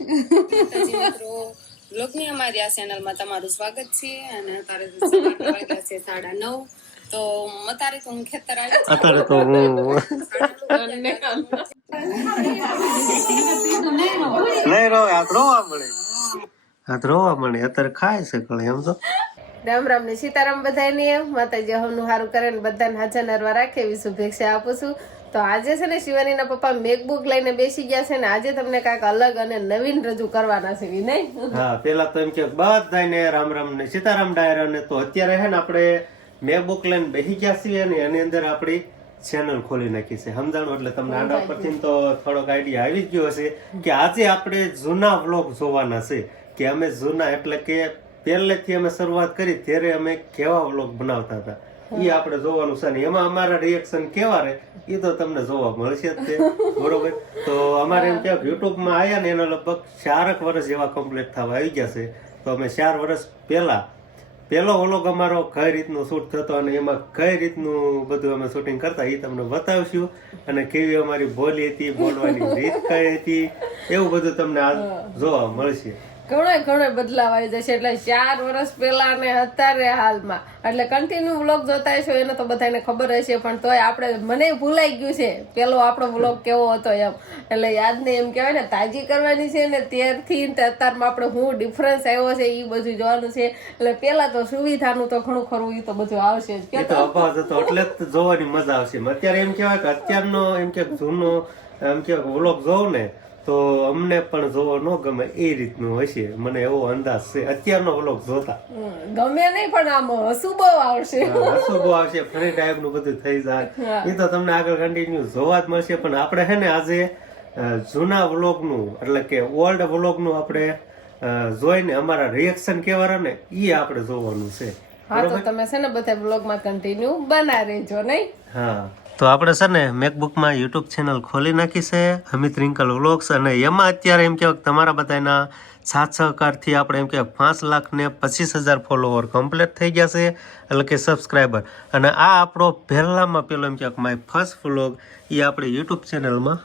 મિત્રો બ્લોગની અમારી આ ચેનલમાં તમારું સ્વાગત છે અને અત્યારે સવારના વાગ્યા છે 9:30 તો અત્યારે તો હું ખેતર આવી છું અત્યારે તો હું નહીં રો હાથ રોવા મળે અત્યારે ખાય છે કળે એમ તો રામ રામ ને સીતારામ બધાને માતાજી હવનું સારું કરે ને બધાને હાજર નરવા રાખે એવી શુભેચ્છા આપું છું. તો આજે છે ને શિવાનીના પપ્પા મેકબુક લઈને બેસી ગયા છે ને આજે તમને કાંઈક અલગ અને નવીન રજૂ કરવાના છે નહીં? હા પેલા તો એમ કે બધાને રામ રામ ને સીતારામ ડાયરા ને તો અત્યારે હે ને આપણે મેકબુક લઈને બેસી ગયા છીએ ને એની અંદર આપણી ચેનલ ખોલી નાખી છે સમજાણું એટલે તમને આડા પરથી તો થોડોક આઈડિયા આવી જ ગયો હશે કે આજે આપણે જૂના વ્લોગ જોવાના છે કે અમે જૂના એટલે કે પહેલેથી અમે શરૂઆત કરી ત્યારે અમે કેવા વ્લોગ બનાવતા હતા એ આપણે જોવાનું છે ને એમાં અમારા રિએક્શન કેવા રહે એ તો તમને જોવા મળશે જ તે બરોબર. તો અમારે એમ કે યુટ્યુબમાં આવ્યા ને એના લગભગ 4 વર્ષ જેવા કમ્પ્લીટ થવા આવી ગયા છે. તો અમે 4 વર્ષ પહેલા પહેલો વ્લોગ અમારો કઈ રીતનું શૂટ થતો અને એમાં કઈ રીતનું બધું અમે શૂટિંગ કરતા એ તમને બતાવશું અને કેવી અમારી બોલી હતી, બોલવાની રીત કઈ હતી એવું બધું તમને આ જોવા મળશે. ઘણો બદલાવ આવી જશે એટલે 4 વર્ષ પહેલા ને અત્યારે હાલમાં એટલે કન્ટિન્યુ વ્લોગ જોતા હશો એને તો બધાને ખબર હશે પણ તોય આપણે મને ભૂલાઈ ગયું છે પેલો આપણો વ્લોગ કેવો હતો એમ એટલે યાદ ને એમ કહેવાય ને તાજી કરવાની છે ને ત્યારથી અત્યારમાં આપણે હું ડિફરન્સ આવ્યો છે એ બધું જોવાનું છે. એટલે પેલા તો સુવિધાનું તો ઘણું ખરું એ તો બધું આવશે જ એ તો અભાવ હતો એટલે જ જોવાની મજા આવશે. અત્યારે એમ કહેવાય કે અત્યારનો એમ કે જૂનો એમ કે વ્લોગ જોઉં ને તો અમને પણ જોવો ન ગમે એ રીતનું હશે મને એવો અંદાજ છે અત્યારનો વ્લોગ જોતા ગમે નહીં પણ આમ હસવું બહુ આવશે ફરી ટાઈપ નું બધું થઈ જાય એ તો તમને આગળ કન્ટિન્યુ જોવા જ મળશે. પણ આપણે હે ને આજે જૂના વ્લોગ નું એટલે કે ઓલ્ડ વ્લોગ નું આપણે જોઈને અમારા રિએક્શન કેવા રહે ને એ આપણે જોવાનું છે. હા તો તમે છે ને બધા વ્લોગમાં કન્ટિન્યુ બના રહેજો નહીં? હા તો આપણે છે ને મેકબુકમાં યુટ્યુબ ચેનલ ખોલી નાખી છે અમિત રિંકલ વ્લોગ્સ અને એમાં અત્યારે એમ કહેવાય તમારા બધાના સાથ સહકારથી આપણે એમ કહેવાય 5,25,000 ફોલોવર કમ્પ્લીટ થઈ ગયા છે એટલે કે સબસ્ક્રાઈબર. અને આ આપણો પહેલામાં પેલો એમ કહેવાય માય ફર્સ્ટ વ્લોગ એ આપણે યુટ્યુબ ચેનલમાં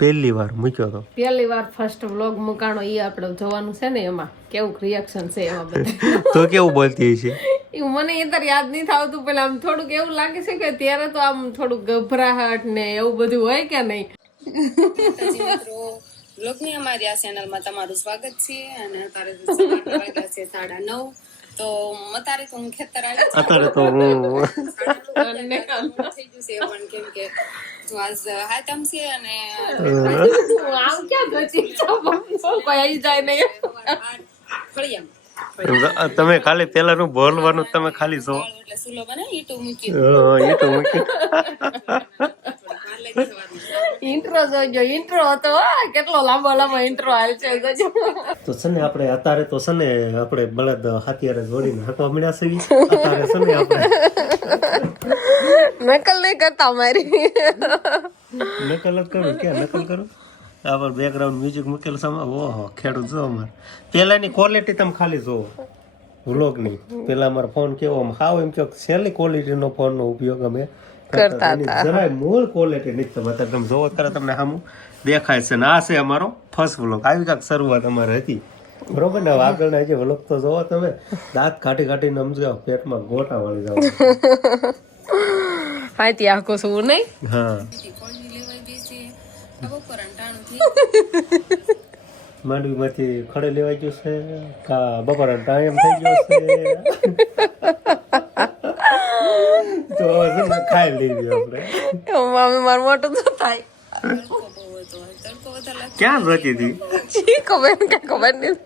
પહેલી વાર મૂક્યો હતો. પહેલી વાર ફર્સ્ટ વ્લોગ મુકાણો એ આપણે જોવાનું છે ને એમાં કેવું રિએક્શન છે એમાં બધા તો કેવું બોલતી છે એવું મને અત્યારે યાદ નહીં થતું પેલા આમ થોડુંક એવું લાગે છે કે ત્યારે તો આમ થોડુંક ગભરાહટ ને એવું બધું હોય કે નહીં? મિત્રો બ્લોગની અમારી આ ચેનલમાં તમારું સ્વાગત છે અને અત્યારે સવારના વાગ્યા છે 9:30 તો અત્યારે તો હું ખેતર આવી છું અત્યારે તો હું થઈ ગયું છે પણ કેમ કે આજ હાથમ છે અને આમ ક્યાં ગચી કોઈ આવી જાય નહીં ફળિયામાં તમે ખાલી પેલાનું બોલવાનું તમે ખાલી જો એટલે સુલો બને ઈટું મૂકી ઇન્ટ્રો જોજો ઇન્ટ્રો હતો કેટલો લાંબો ઇન્ટ્રો હાલ છે જોજો. તો છે ને આપણે અત્યારે તો છે ને આપણે બળદ હાથિયારે જોડીને હાંકવા મળ્યા છે અત્યારે છે ને આપણે નકલ નહીં કરતા મારી નકલ જ કરું ક્યાં નકલ કરું આપણે બેકગ્રાઉન્ડ મ્યુઝિક મૂકેલું સામે ઓહો ખેડૂત જો અમારે પહેલાની ક્વોલિટી તમે ખાલી જોવો વ્લોગની પેલા અમારો ફોન કેવો આમ હાવ એમ કે છેલ્લી ક્વોલિટીનો ફોનનો ઉપયોગ અમે કરતા હતા જરાય મૂળ ક્વોલિટી નથી તમે અત્યારે તમે જોવો ત્યારે તમને સામું દેખાય છે ને આ છે અમારો ફર્સ્ટ વ્લોગ આવી કાંઈક શરૂઆત અમારે હતી બરોબર ને. આગળના જે વ્લોગ તો જોવો તમે દાંત કાઢીને સમજો પેટમાં ગોટા વાળી જાવ હા ત્યાં આખો શું નહીં? હા માંડવીમાંથી ખડે લેવાઈ ગયું છે કા બપોરના ટાઈમ થઈ ગયો છે તો ખાઈ લેવી આપણે. મમ્મી મારું મોટું તો થાય ક્યાં રચી હતી ખબર નહીં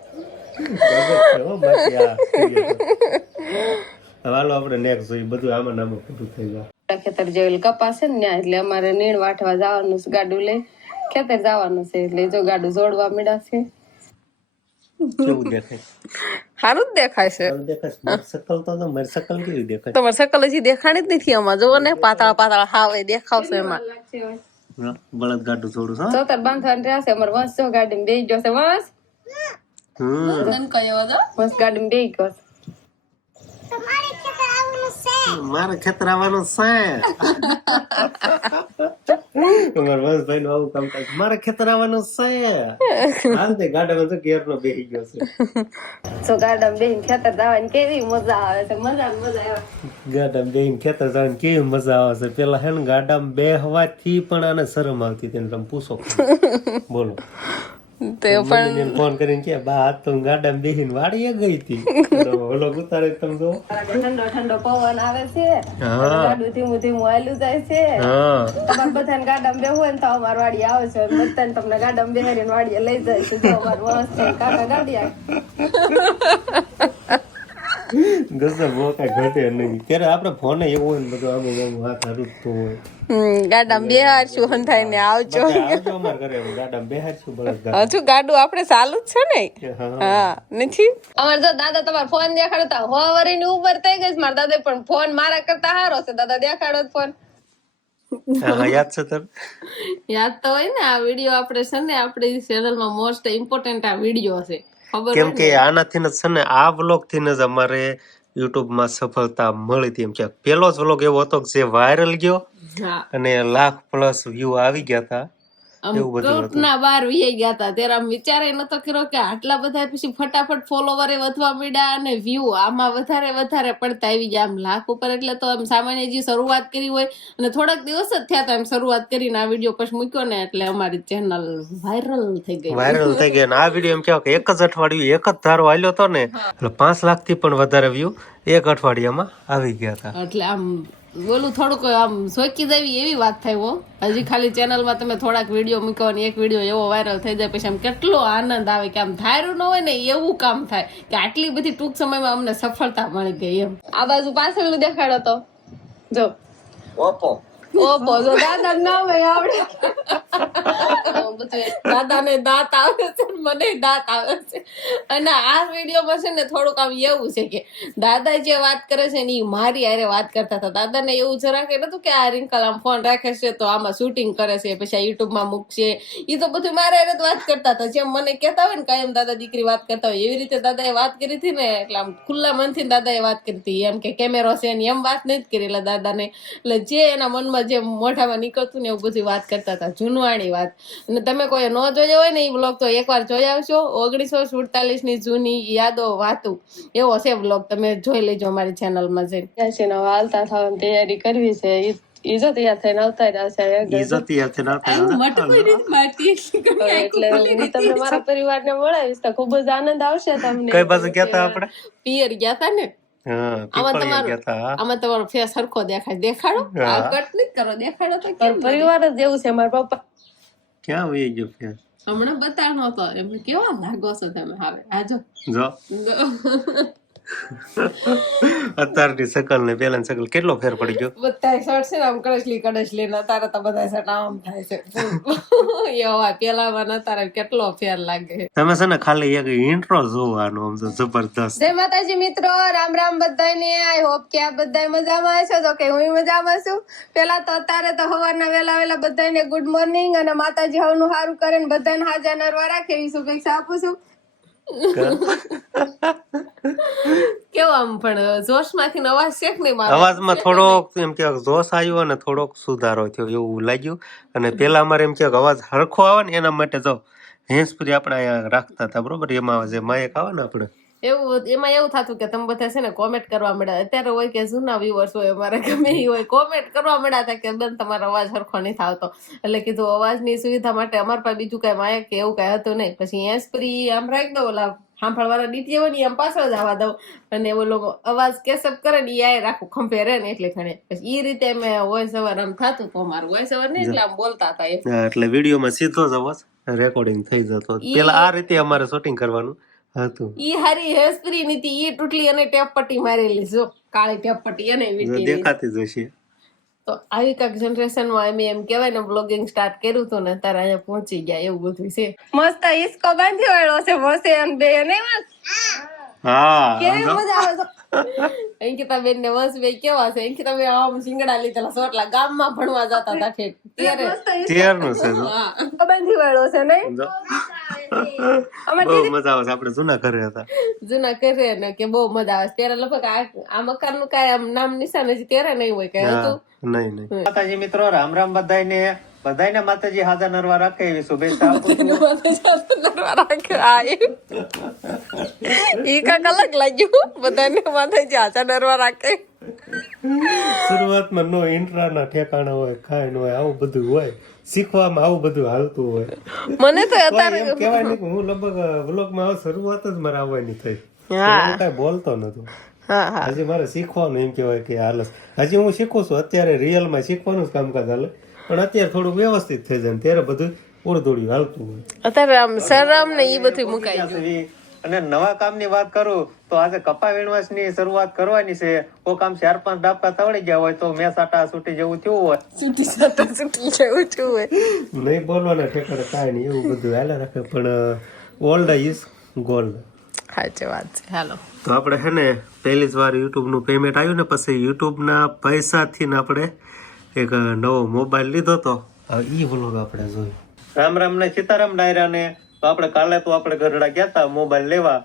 હાલો આપણે નેક્સ્ટ જોઈએ બધું આમાં નામાં પૂરું થઈ જાય. ખેતર જેવેલ કપાસ છે ને એટલે અમારે નીણ વાટવા જવાનું છે ગાડું લઈ ખેતર જવાનું છે એટલે જો ગાડું જોડવા મળ્યા છે. કેવું દેખાય? સારું જ દેખાય છે. શકલ તો મારી શકલ કેવી દેખાય? તમારી શકલ હજી દેખાણી જ નથી આમાં જોવો ને પાતળા હાવ દેખાવશે એમાં. બળદ ગાડું જોડું છો ચોતર બાંધવાનું રહેશે અમારે વંશ જો ગાડીમાં બેસી ગયો છે વંશ વંશ ગાડીમાં બેસી ગયો છે. મારે ખેતર આવવાનું છે. અમારા વંશભાઈ નું આવું કામ થાય, મારે ખેતર આવવાનું છે. હાલ તે ગાડામાં તો ઘેરનો બેસી ગયો છે. સો ગાર્ડન બેહીને ખેતર જવાની કેવી મજા આવે છે, મજા આવે. ગાડામાં બેહીને ખેતર જવાની કેવી મજા આવે છે. પેલા હે ને ગાડામાં બેહવાથી પણ આને શરમ આવતી હતી. તમે પૂછો બોલો. તે પણ ફોન કરીને કે બા આજ તો હું ગાડામાં બેહીને વાડીએ ગઈ હતી. ઓલો ઉતારે તમે જો ઠંડો ઠંડો પવન આવે છે, હા ગાડું ધીમું ધીમું હાલ્યું જાય છે. હા તમારે બધાને ગાડામાં બેહવું હોય ને તો અમાર વાડી આવે છે, બધાને તમને ગાડામાં બેહાડીને વાડીએ લઈ જાય છે. જો અમારું વ્યવસ્થિત કાકા ગાડિયા ગઝબ મોકા ઘટે નહીં. ત્યારે આપણે ફોને એવું હોય ને બધું આમ આમ હાથ હારું હોય. ગાડામાં બેહાડશું હંધાઈ ને આવજો. આવજો અમાર ઘરે ગાડામાં બેહાડશું બળદ. હજુ ગાડું આપણે ચાલુ જ છે ને. હા હા નથી અમાર જો દાદા તમારો ફોન દેખાડતા હોવારી ની ઉપર થઈ ગઈ છે. મારા દાદા પણ ફોન મારા કરતા સારો છે. દાદા દેખાડો ફોન. હા યાદ છે તને? યાદ તો હોય ને. આ વિડીયો આપણે છે ને આપણી ચેનલમાં મોસ્ટ ઇમ્પોર્ટન્ટ આ વિડીયો છે. ખબર કેમ કે આનાથી જ છે ને, આ વ્લોગ થી જ અમારે યુટ્યુબ માં સફળતા મળી હતી. એમ કે પેલો જ વ્લોગ એવો હતો જે વાયરલ ગયો હા અને લાખ+ વ્યૂ આવી ગયા હતા. એવું બધું હતું. ના બાર વી ગયા હતા ત્યારે આમ વિચારે નતો કર્યો કે આટલા બધા પછી ફટાફટ ફોલોવરે વધવા માંડ્યા અને વ્યૂ આમાં વધારે પડતા આવી ગયા. આમ લાખ ઉપર એટલે તો આમ સામાન્ય જે શરૂઆત કરી હોય અને થોડાક દિવસ જ થયા હતા એમ શરૂઆત કરીને આ વિડીયો પછી મૂક્યો ને એટલે અમારી ચેનલ વાયરલ થઈ ગઈ. વાયરલ થઈ ગયા. આ વિડીયો એમ કેવાય કે એક જ અઠવાડિયું એક જ ધારો હાલ્યો હતો ને, એટલે 5 લાખ થી પણ વધારે વ્યૂ એક અઠવાડિયામાં આવી ગયા હતા. એટલે આમ બોલું થોડુંક આમ સોકી દેવી એવી વાત થાય હો. હજી ખાલી ચેનલમાં તમે થોડાક વિડીયો મૂકો ને એક વિડીયો એવો વાયરલ થઈ જાય પછી આમ કેટલો આનંદ આવે કે આમ ધાર્યું ન હોય ને એવું કામ થાય કે આટલી બધી ટૂંક સમયમાં અમને સફળતા મળી ગઈ એમ. આ બાજુ પાછળનું દેખાડો તો જો ઓપો જો દાદા નામ આવડે. દાદાને દાંત આવે છે, મને દાંત આવે છે. અને આ વિડીયોમાં છે ને થોડુંક આમ એવું છે કે દાદા જે વાત કરે છે ને એ મારી હારે વાત કરતા હતા. દાદાને એવું જરાક નતું કે આ રિંકલ આમ ફોન રાખે છે તો આમાં શૂટિંગ કરે છે પછી આ યુટ્યુબમાં મૂકશે. એ તો બધું મારા હારે જ વાત કરતા હતા. જેમ મને કહેતા હોય ને કાયમ દાદા દીકરી વાત કરતા હોય એવી રીતે દાદાએ વાત કરી હતી ને. એટલે આમ ખુલ્લા મનથી દાદાએ વાત કરી હતી. એમ કે કેમેરો છે ને એમ વાત નથી કરી. એટલે દાદાને એટલે જે એના મનમાં જે મોઢામાં નીકળતું ને એવું બધી વાત કરતા હતા. જૂનવાણી વાત. અને તમે કોઈ ન જોયો હોય ને એ વ્લોગ તો એકવાર જોઈ આવશો. 1947 ની જૂની યાદો વાતું એવો છે વ્લોગ. તમે જોઈ લેજો અમારી ચેનલમાં જઈને. હાલતા થવાની તૈયારી કરવી છે. ઈજો તૈયાર થઈને આવતા રહેશે. તમને મારા પરિવારને મળાવીશ તો ખૂબ જ આનંદ આવશે તમને. કઈ બાજુ ગયા હતા આપણે? પિયર ગયા હતા ને. આમાં તમારો ફેસ સરખો દેખાય. દેખાડો કટ નહીં કરો. દેખાડો તો પરિવાર જ જેવું છે. મારા પપ્પા ક્યાં વહી ગયો ફેસ? હમણાં બતાવનો હતો એમ. કેવા લાગો છો તમે હવે? આજો જો અત્યારની શકલ ને પેલાની શકલ કેટલો ફેર પડી ગયો. બધા શર્ટ છે ને આમ કડસલી ને અત્યારે તો બધા શર્ટ આમ થાય છે. એવા પેલામાં અત્યારે કેટલો ફેર લાગે. તમે છે ને ખાલી એક ઇન્ટ્રો જોવાનો આમ તો જબરદસ્ત. જય માતાજી મિત્રો, રામ રામ બધાને. આઈ હોપ કે આ બધા મજામાં છો. તો કે હું મજામાં છું. પેલા તો અત્યારે તો સવારના વેલા બધાને ગુડ મોર્નિંગ અને માતાજી હવનું સારું કરે ને બધાને હાજર નરવા રાખે એવી શુભેચ્છા આપું છું. કેવું આમ પણ જોશ માંથી અવાજ છે કે નહીં? અવાજમાં થોડોક એમ કે જોશ આવ્યો અને થોડોક સુધારો થયો એવું લાગ્યું. અને પેલા અમારે એમ કે અવાજ હરખો આવે ને એના માટે જો હેન્ડસ્ફ્રી આપણે અહીંયા રાખતા હતા બરોબર. એમાં જે માઇક આવે ને આપણે એવું એમાં એવું થતું કે તમે બધા છે ને કોમેન્ટ કરવા મળ્યા. અત્યારે હોય કે જૂના વ્યુઅર્સ હોય અમારે ગમે એ હોય કોમેન્ટ કરવા મળ્યા હતા કે બેન તમારો અવાજ સરખો નહીં આવતો. એટલે કીધું અવાજની સુવિધા માટે અમારા પાસે બીજું કઈ માયક કે એવું કઈ હતું નહીં. પછી હેન્ડસ્ફ્રી આમ રાખી દો. ઓલા સાંભળવાળા ડીટી હોય ને એમ પાછળ જ આવવા દઉં અને ઓલો અવાજ કેસઅપ કરે ને એ રાખું ખંભે રહે ને એટલે ઘણે પછી એ રીતે મેં વોઇસ ઓવર આમ થતું તો અમારું વોઇસ ઓવર નહીં એટલે આમ બોલતા હતા. એટલે વિડીયોમાં સીધો જ અવાજ રેકોર્ડિંગ થઈ જતો. પેલા આ રીતે અમારે શૂટિંગ કરવાનું હતું. ઈ હારી હેસ્પ્રી નીતિ ઈ તૂટલી અને ટેપ પટ્ટી મારેલી જો કાળી ટેપ પટ્ટી અને દેખાતી જ હશે. તો આવી કાંક જનરેશનમાં અમે એમ કહેવાય ને બ્લોગિંગ સ્ટાર્ટ કર્યું હતું ને ત્યારે અહીંયા પહોંચી ગયા એવું બધું છે. મસ્ત ઈસકો બાંધી વાળો છે મોસે અને બે ને હા કેવી મજા આવે છે. અંકિતા બેન ને વંશ બે કેવા છે? અંકિતા બેન આમ સિંગડા લીધેલા સોટલા ગામમાં ભણવા જતા હતા. ત્યારે ત્યારનું છે બાંધી વાળો છે નહીં બહુ મજા આવે છે. આપણે જૂના ઘરે હતા. જૂના કરે ને કે બહુ મજા આવે ત્યારે લગભગ આ મકાન નું કઈ આમ નામ નિશાન હજી ત્યારે નહીં હોય કઈ હતું. નહીં. માતાજી મિત્રો, રામ રામ બધાને માતાજી હાજર નરવા રાખે એવી શુભેચ્છા આપું છું. ઈ કાંક અલગ લાગ્યું, બધાને માથે હાચા ડરવા રાખે. શરૂઆતમાં નો ઇન્ટ્રાના ઠેકાણા હોય, ખાય ન હોય, આવું બધું હોય. શીખવામાં આવું બધું હાલતું હોય. મને તો તો અત્યારે એમ કહેવાય નહીં કે હું લગભગ વ્લોગમાં શરૂઆત જ મારે આવવાની થઈ. હા હું કાંઈ બોલતો નતો. હા હા હજી મારે શીખવાનું એમ કહેવાય કે હાલસ. હજી હું શીખું છું. અત્યારે રિયલમાં શીખવાનું જ કામકાજ હાલે, પણ અત્યારે થોડું વ્યવસ્થિત થઈ જાય ને ત્યારે બધું ઉડદોડ્યું હાલતું હોય. અત્યારે આમ શરમ ને ઈ બધું મુકાઈ ગયું. અને નવા કામની વાત કરું તો આજે કપા વીણવાની શરૂઆત કરવાની છે. કોઈ કામ 4-5 ડાબકા તવડી ગયા હોય તો મેં સાટા છૂટી જેવું થયું હોય, છૂટી જેવું થયું હોય. નહીં બોલવાના ઠેકાણે કાંઈ નહીં, એવું બધું હાલે રાખે. પણ ઓલ્ડ ઇઝ ગોલ્ડ. સાચી વાત છે. હાલો તો આપણે હે ને પહેલી જ વાર યુટ્યુબનું પેમેન્ટ આવ્યું ને પછી યુટ્યુબના પૈસાથી ને આપણે એક નવો મોબાઈલ લીધો તો ઈ વ્લોગ આપણે જોયું. રામ રામ ને સીતારામ ડાયરાને. તો આપણે કાલે તો આપણે ઘરડા ગયા હતા મોબાઈલ લેવા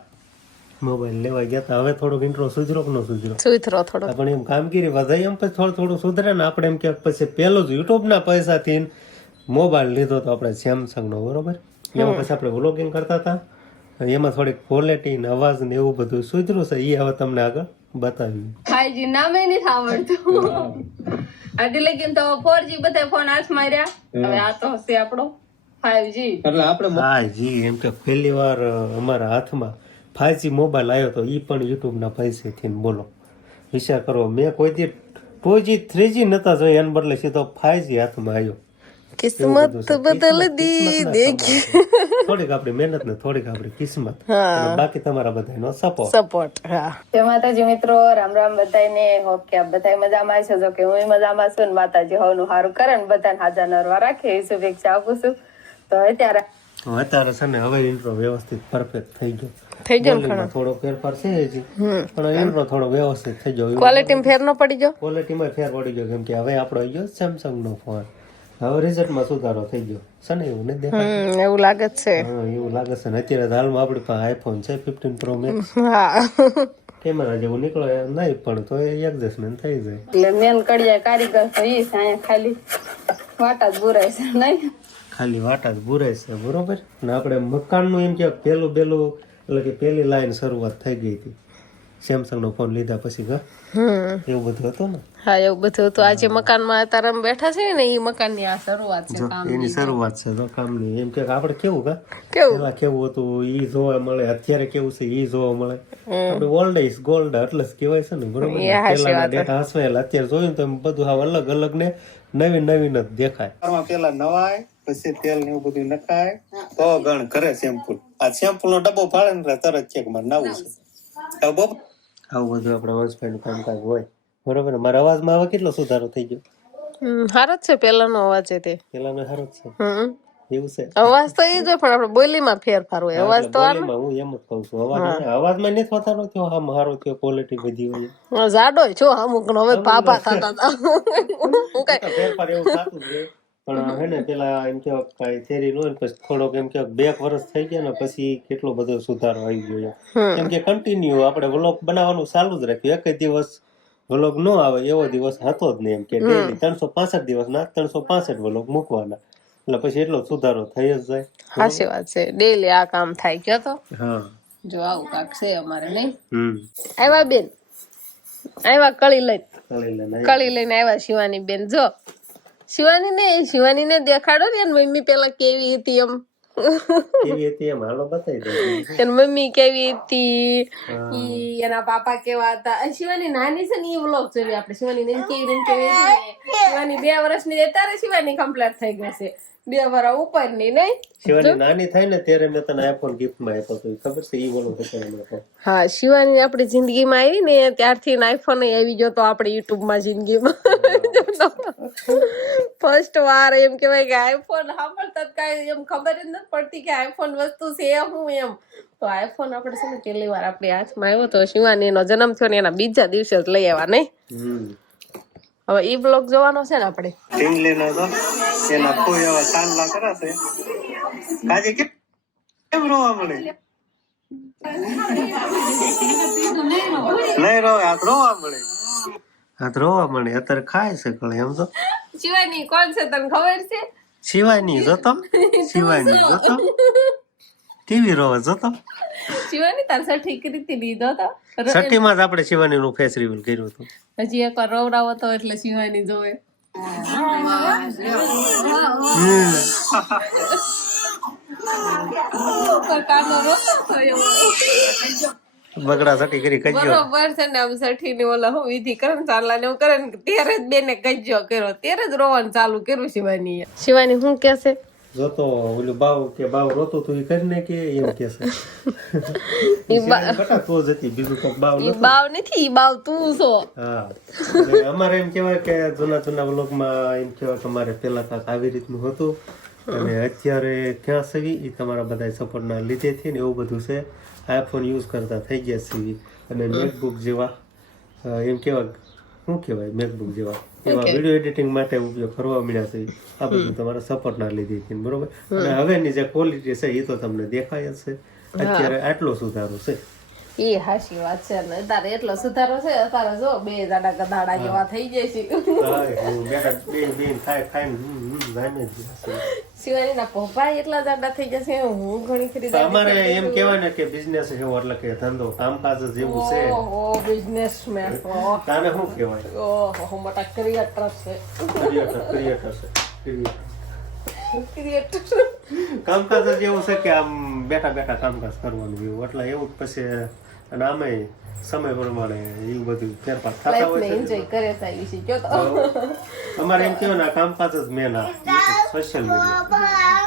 ગયા હતા. હવે થોડોક ઇન્ટ્રો સુધરો કે ન સુધરો? સુધરો થોડો. પણ એમ કામગીરી વધારે એમ પછી થોડું સુધરે ને. આપણે એમ કે પછી પેલો જ યુટ્યુબના પૈસાથી મોબાઈલ લીધો તો આપણે સેમસંગનો, બરોબર. એમાં પછી આપણે વ્લોગિંગ કરતા હતા. એમાં થોડીક ક્વોલિટી ને અવાજ ને એવું બધું સુધર્યું છે. એ હવે તમને આગળ બતાવ્યું. 5G નામે નથી આવડતું. આથી લગીન તો 4G બધા ફોન હાથમાં રહ્યા. હવે આ તો હશે આપણો 5G. એટલે આપણે 5G એમ કે પહેલી વાર અમારા હાથમાં 5G મોબાઈલ આવ્યો તો ઈ પણ યુટ્યુબના પૈસેથી. બોલો, વિચાર કરો. મેં કોઈ દી 2G 3G નતા જોઈ, એને બદલે સીધો 5G હાથમાં આવ્યો. કિસ્મત બદલ દી દેખી. થોડીક આપણી મહેનત ને થોડીક આપણી કિસ્મત, બાકી તમારા બધાનો સપોર્ટ. હા, જય માતાજી મિત્રો, રામ રામ બધાને. હોપ કે આપ બધા મજામાં છો. જો કે હું મજામાં છું ને માતાજી હોનું સારું કરે ને બધાને હાજર નરવા રાખે એ શુભેચ્છા આપું છું. તો અત્યારે છે ને હવે ઇન્ટ્રો વ્યવસ્થિત પરફેક્ટ થઈ ગયો. થોડો ફેરફાર છે હજી, પણ ઇન્ટ્રો થોડો વ્યવસ્થિત થઈ ગયો. ક્વોલિટીમાં ફેર ન પડી ગયો. ક્વોલિટીમાં ફેર પડી ગયો કેમ કે હવે આપણો આવી ગયો સેમસંગ નો ફોન. હવે રિઝલ્ટમાં સુધારો થઈ ગયો છે ને, એવું નથી દેખાતું? એવું લાગે છે. હા, એવું લાગે છે ને. અત્યારે હાલમાં આપણી પાસે આઈફોન છે 15 Pro Max. હા, કેમેરા જેવું નીકળે નહીં પણ તો એડજસ્ટમેન્ટ થઈ જાય. એટલે મેન કડિયા કારીગર તો ઈ છે, અહીંયા ખાલી વાટા જ બુરાય છે નહીં, ખાલી વાટા જ બુરાય છે, બરોબર ને. આપણે મકાનનું એમ કે પેલું એટલે કે પેલી લાઈન શરૂઆત થઈ ગઈ હતી સેમસંગ નો ફોન લીધા પછી. એવું બધું હતું ને. હા, એવું બધું હતું. આજે મકાનમાં અત્યારે અમે બેઠા છે ને, ઈ મકાનની આ શરૂઆત છે. એની શરૂઆત છે તો કામની. એમ કે આપણે કેવું પેલા કેવું હતું ઈ જોવા મળે, અત્યારે કેવું છે ઈ જોવા મળે. આપણે ઓલ્ડ ઇઝ ગોલ્ડ એટલે જ કહેવાય છે ને, બરોબર. પેલાના ડેટા હસવાયેલા અત્યારે જોયું તો બધું હાવ અલગ અલગ ને નવીન જ દેખાય. પેલા નવાય પછી તેલ ને એવું બધું નખાય તો ગણ કરે શેમ્પુ. આ શેમ્પુ નો ડબ્બો ફાળે ને તરત ચેક માં નાવું છે. આવું બધું આપણા વંશભાઈ નું કામકાજ હોય, બરોબર. મારા અવાજમાં હવે કેટલો સુધારો થઈ ગયો? સારો જ છે. પેલાનો અવાજ છે તે પેલાનો સારો જ છે. એવું છે. અવાજ તો એ જ હોય પણ આપણે બોલીમાં ફેરફાર હોય. અવાજ તો હું એમ જ કહું છું. અવાજમાં નથી વધારો થયો, આમ સારો થયો, ક્વોલિટી વધી હોય. જાડો છો અમુક નો હવે પાપા થતા હતા. ફેરફાર એવું થતું જ પણ હે ને પેલા એમ કે કઈ થેરી નો પછી થોડોક એમ કે 2 વર્ષ થઈ ગયા ને પછી કેટલો બધો સુધારો આવી ગયો. કેમ કે કન્ટિન્યુ આપણે વ્લોગ બનાવવાનું ચાલુ જ રાખ્યું. એક દિવસ વ્લોગ નો આવે એવો દિવસ હતો જ નહીં. એમ કે ડેઈલી 365 દિવસના 365 વ્લોગ મૂકવાના, એટલે પછી એટલો સુધારો થઈ જ જાય. સાચી વાત છે. ડેઈલી આ કામ થાય ગયો તો. હા, જો આવું કાક છે અમારે નહીં. આવ્યા બેન, આવ્યા કળી લઈને આવ્યા શિવાની બેન. જો શિવાની ને દેખાડો ને મમ્મી પેલા કેવી હતી એમ. એની મમ્મી કેવી હતી, એના પાપા કેવા હતા. શિવાની નાની છે ને એ વ્લોગ જોઈ આપણે. શિવાની કેવી હતી. શિવાની 2 વર્ષની અત્યારે શિવાની કમ્પ્લીટ થઈ ગઈ છે. 2 વર્ષ ઉપર ની નહીં. શિવાની નાની થાય ને ત્યારે મેં તને આઈફોન ગિફ્ટ માં આપ્યો તો ખબર છે ઈ બોલો. હા, શિવાની આપણી જિંદગીમાં આવી ને ત્યારથી આઈફોન આવી ગયો તો આપણી યુટ્યુબ માં જિંદગીમાં. ફર્સ્ટ વાર એમ કેવાય કે આઈફોન સાંભળતા કઈ એમ ખબર જ નથી પડતી કે આઈફોન વસ્તુ છે હું એમ. તો આઈફોન આપણે છે ને પહેલી વાર આપણી હાથમાં આવ્યો તો શિવાની નો જન્મ થયો ને એના બીજા દિવસે જ લઈ આવ્યા નહીં. હવે ઈ બ્લોગ જોવાનો છે ને આપણે. કેમ રોવા મળે? નહીં રોવે, હાથ રોવા મળે. હાથ રોવા મળે. અત્યારે ખાય છે કળી, એમ તો શિવાની કોણ છે તને ખબર છે? શિવાની જોતો, શિવાની જોતો, કેવી રોવે જોતો. શિવાની તાર સઠી કરી લીધો તો છઠ્ઠીમાં જ આપણે શિવાની નું ફેસ રિવીલ કર્યું હતું. હજી એકવાર રોવડાવો તો એટલે શિવાની જોવે. કાનો રોતો થયો. બગડા છઠ્ઠી કરી કજ્યો. બરોબર છે ને, આમ સઠી ને ઓલા હું વિધિ કરે ને ચાલા ને એવું કરે ને ત્યારે જ બેને કજ્યો કર્યો, ત્યારે જ રોવાનું ચાલુ કર્યું શિવાની. શિવાની શું કેશે? જોતો ઓલું બાવ કે બાવ રોતું તું ઈ કરીને કે એમ કે છે. બટા તો જતી બીજું કોક બાવ ઈ બાવ નથી, ઈ બાવ તું છો. હા, એટલે અમારે એમ કહેવાય કે જૂના વ્લોગમાં એમ કહેવાય કે અમારે પેલા કાંક આવી રીતનું હતું અને અત્યારે ક્યાં સવી એ તમારા બધા સપોર્ટના લીધેથી ને એવું બધું છે. આઈફોન યુઝ કરતા થઈ ગયા છીએ અને મેકબુક જેવા એમ કહેવાય શું કહેવાય મેકબુક જેવા એવા વિડીયો એડિટિંગ માટે ઉપયોગ કરવા મળ્યા છે. આ બધું તમારા સપોર્ટના લીધેથી બરોબર. અને હવેની જે ક્વોલિટી છે એ તો તમને દેખાય જ છે. અત્યારે આટલો સુધારો છે. એ હાશી વાત છે ને, તારે એટલો સુધારો છે. તારે જો બે જાડા ગધાડા જેવા થઈ જાય છે. શિવાની ના પપ્પા એટલા જાડા થઈ જશે, હું ઘણી ખરી અમારે એમ કહેવાય ને કે બિઝનેસ એવો એટલે કે ધંધો કામકાજ જ એવું છે. ઓહો બિઝનેસમેન, તાને શું કહેવાય? ઓહો મોટા ક્રિએટર છે. ક્રિએટર કામકાજ જ એવું છે કે આમ બેઠા બેઠા કામકાજ કરવાનું એવું એટલે એવું જ પછી અને આમે સમય પ્રમાણે એવું બધું ફેરફાર થતા લાઈફ હોય ને છે. એન્જોય કરે થાય છે. જો તો અમારે એમ કહેવાય ને કામકાજ જ મેન આ સોશિયલ મીડિયા.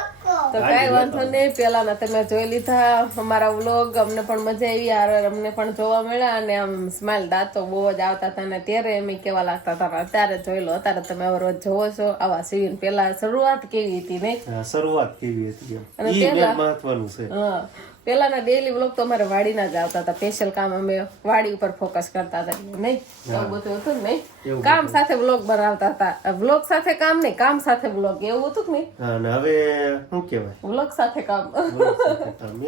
તો કઈ વાંધો નહીં, પેલાના તમે જોઈ લીધા અમારા વ્લોગ, અમને પણ મજા આવી યાર, અમને પણ જોવા મળ્યા અને આમ સ્માઈલ દાંતો બહુ જ આવતા હતા ને ત્યારે એમ કેવા લાગતા હતા. અત્યારે જોઈ લો, અત્યારે તમે રોજ જોવો છો આવા સીન. પેલા શરૂઆત કેવી હતી નહીં? શરૂઆત કેવી હતી અને એ પહેલા- મહત્વનું છે. હા, પેલાના ડેલી વ્લોગ તો અમારે વાડીના જ આવતા હતા. સ્પેશિયલ કામ અમે વાડી ઉપર ફોકસ કરતા હતા નહીં? એવું બધું હતું ને નહીં? કામ સાથે વ્લોગ બનાવતા હતા. વ્લોગ સાથે કામ નહીં, કામ સાથે વ્લોગ, એવું હતું કે નહીં? હા, અને હવે શું કહેવાય વ્લોગ સાથે કામ.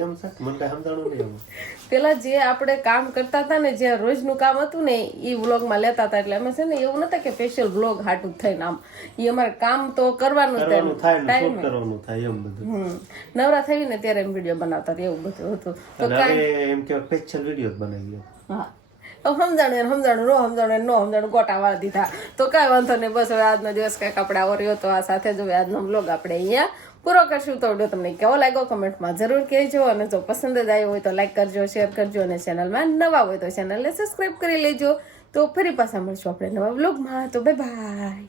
એમ છે મને કઈ સમજાણું નહીં એમાં. પેલા જે આપણે કામ કરતા હતા ને, જે રોજનું કામ હતું ને એ વ્લોગમાં લેતા હતા. એટલે અમે છે ને એવું નતા કે સ્પેશિયલ વ્લોગ હાટું થઈને આમ, એ અમારે કામ તો કરવાનું જ કરવાનું થાય ને ટાઈમ શૂટ કરવાનું થાય એમ બધું. નવરા થઈ ને ત્યારે એમ વિડીયો બનાવતા હતા, એવું બધું હતું. તો અને હવે એમ કહેવાય સ્પેશિયલ વિડીયો જ બનાવીએ. હા, સમજાણું નો સમજાણું ગોટા વાળી દીધા. તો કાંઈ વાંધો નહીં, બસ હવે આજનો દિવસ કંઈક આપણે આવો રહ્યો તો આ સાથે જ હવે આજનો વ્લોગ આપણે અહીંયા પૂરો કરશું. તો વિડીયો તમને કેવો લાગ્યો કમેન્ટમાં જરૂર કહેજો અને જો પસંદ જ આવ્યો હોય તો લાઈક કરજો, શેર કરજો અને ચેનલમાં નવા હોય તો ચેનલને સબસ્ક્રાઈબ કરી લેજો. તો ફરી પાછા મળશું આપણે નવા વ્લોગમાં. તો બાય બાય.